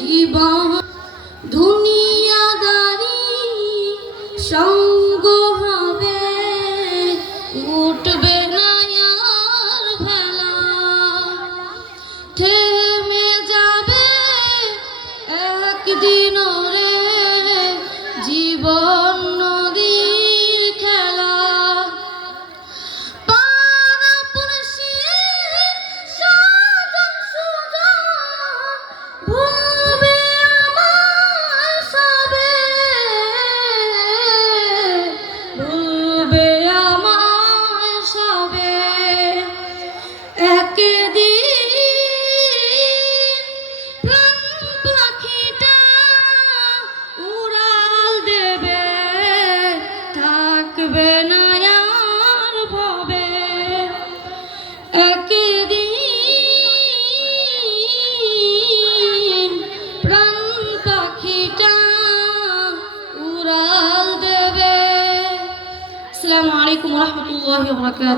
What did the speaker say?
জীবন দুনিয়াদারি সঙ্গ হবে, উঠবে না আর ভেলা, থেমে যাবে একদিন রে জীবন নদীর খেলা। আসসালামু আলাইকুম ওয়া রাহমাতুল্লাহি ওয়া বারাকাতুহু।